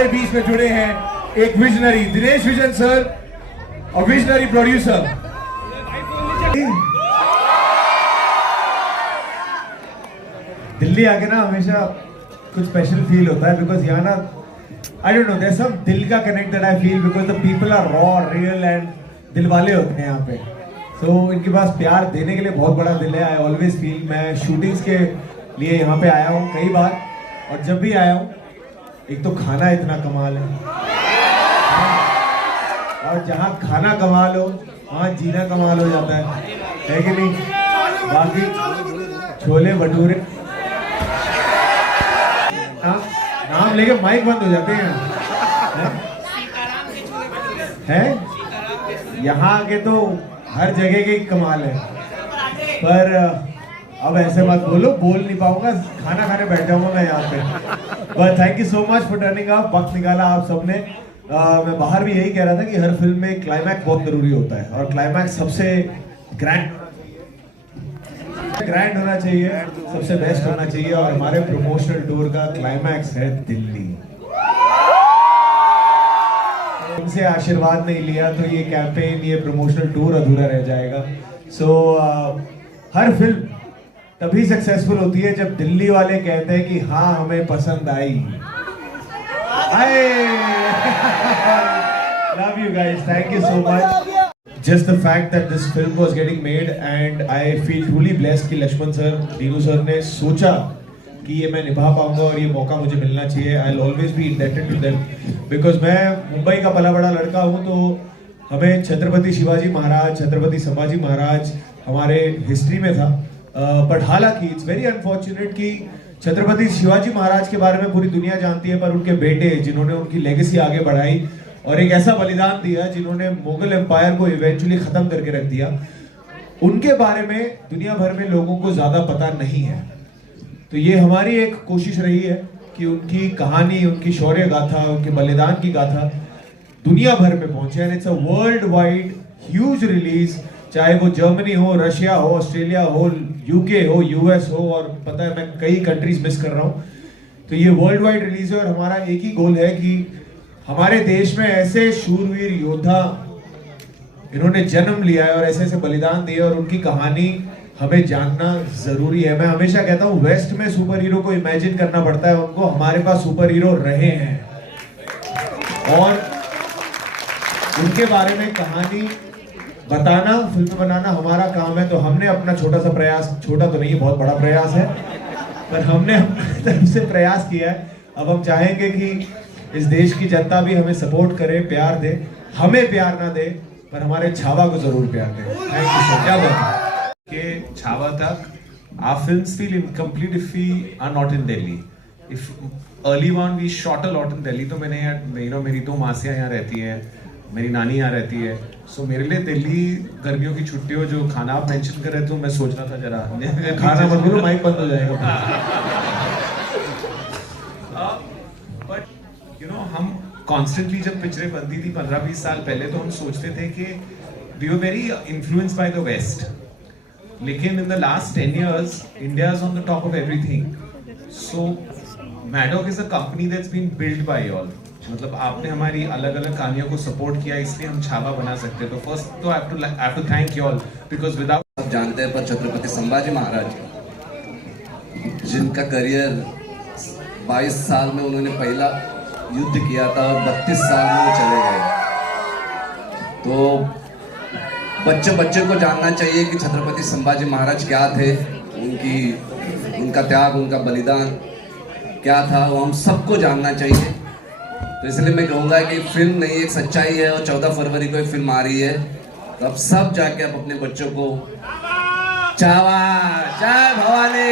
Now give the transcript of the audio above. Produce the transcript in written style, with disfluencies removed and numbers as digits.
हमारे बीच में जुड़े हैं एक विजनरी दिनेश विजन सर और विजनरी प्रोड्यूसर। दिल्ली आके ना हमेशा कुछ स्पेशल फील होता है बिकॉज यहाँ ना I don't know there some दिल का connect that I feel because the people are raw real and दिल वाले होते हैं यहाँ पे। तो इनके पास प्यार देने के लिए बहुत बड़ा दिल है। आई ऑलवेज फील मैं शूटिंग्स के लिए यहाँ पे आया हूँ कई बार और जब भी आया हूँ एक तो खाना इतना कमाल है और जहाँ खाना कमाल हो वहाँ जीना कमाल हो जाता है कि नहीं। बाकी छोले भटूरे नाम लेके माइक बंद हो जाते हैं यहाँ के तो हर जगह के कमाल है। पर अब ऐसे मत बोलो, बोल नहीं पाऊंगा, खाना खाने बैठ जाऊंगा मैं यहाँ पे। But thank you so much for turning up, वक्त निकाला आप सबने। मैं बाहर भी यही कह रहा था कि हर फिल्म में क्लाइमैक्स बहुत जरूरी होता है और क्लाइमैक्स सबसे ग्रैंड होना चाहिए, सबसे बेस्ट होना चाहिए। और हमारे प्रमोशनल टूर का क्लाइमैक्स है दिल्ली। उनसे आशीर्वाद नहीं लिया तो ये कैंपेन, ये प्रमोशनल टूर अधूरा रह जाएगा। सो हर फिल्म तभी सक्सेसफुल होती है जब दिल्ली वाले कहते हैं कि हाँ हमें पसंद आई। Love you guys, thank you so much. Just the fact that this film was getting made and I feel truly blessed कि लक्ष्मण सर, दीनू सर ने सोचा कि ये मैं निभा पाऊंगा और ये मौका मुझे मिलना चाहिए। I'll always be indebted to them because मैं मुंबई का पला बड़ा लड़का हूँ तो हमें छत्रपति शिवाजी महाराज, छत्रपति संभाजी महाराज हमारे हिस्ट्री में था। बट हालांकि इट्स वेरी अनफॉर्चुनेट कि छत्रपति शिवाजी महाराज के बारे में पूरी दुनिया जानती है पर उनके बेटे जिन्होंने उनकी लेगेसी आगे बढ़ाई और एक ऐसा बलिदान दिया जिन्होंने मुगल एम्पायर को इवेंचुअली खत्म करके रख दिया, उनके बारे में दुनिया भर में लोगों को ज्यादा पता नहीं है। तो ये हमारी एक कोशिश रही है कि उनकी कहानी, उनकी शौर्य गाथा, उनके बलिदान की गाथा दुनिया भर में पहुंचे। And it's a world wide huge release, चाहे वो जर्मनी हो, रशिया हो, ऑस्ट्रेलिया हो, यूके हो, यूएस हो, और पता है मैं कई कंट्रीज मिस कर रहा हूँ। तो ये वर्ल्ड वाइड रिलीज है और हमारा एक ही गोल है कि हमारे देश में ऐसे शूरवीर योद्धा इन्होंने जन्म लिया है और ऐसे ऐसे बलिदान दिए और उनकी कहानी हमें जानना जरूरी है। मैं हमेशा कहता हूँ वेस्ट में सुपर हीरो को इमेजिन करना पड़ता है उनको, हमारे पास सुपर हीरो रहे हैं और उनके बारे में कहानी बताना, फिल्म बनाना हमारा काम है। तो हमने अपना छोटा सा प्रयास, छोटा तो नहीं बहुत बड़ा प्रयास है, पर हमने अपनी तरफ से प्रयास किया है। अब हम चाहेंगे कि इस देश की जनता भी हमें सपोर्ट करे, प्यार दे, हमें प्यार ना दे पर हमारे छावा को जरूर प्यार दे। Thank you sir. क्या बात के छावा तक our films feel incomplete if we are not in Delhi. If early on we shot a lot in Delhi, तो मैंने मेरी दो मासियाँ यहाँ रहती हैं, मेरी नानी यहाँ रहती है। सो मेरे लिए दिल्ली गर्मियों की छुट्टियों, जो खाना आप मेंशन कर रहे थे, मैं सोच रहा था जरा खाना मत बोलो, माइक बंद हो जाएगा। हम कॉन्स्टेंटली जब पिक्चरें बनती थी 15-20 साल पहले तो हम सोचते थे कि we were very influenced by the west, लेकिन in the last 10 years India is on the top of everything. So Maddock is a company that's been build by all, मतलब आपने हमारी अलग अलग कहानियों को सपोर्ट किया, इसलिए हम छावा बना सकते हैं। तो फर्स्ट तो I have to thank you all because without, आप जानते हैं पर छत्रपति संभाजी महाराज जिनका करियर 22 साल में उन्होंने पहला युद्ध किया था और 32 साल में वो चले गए। तो बच्चे को जानना चाहिए कि छत्रपति संभाजी महाराज क्या थे, उनका त्याग, उनका बलिदान क्या था, वो हम सबको जानना चाहिए। तो इसलिए मैं कहूँगा कि फिल्म नहीं, एक सच्चाई है और 14 फरवरी को एक फिल्म आ रही है। तो अब सब जाके आप अपने बच्चों को छावा, जय भवानी।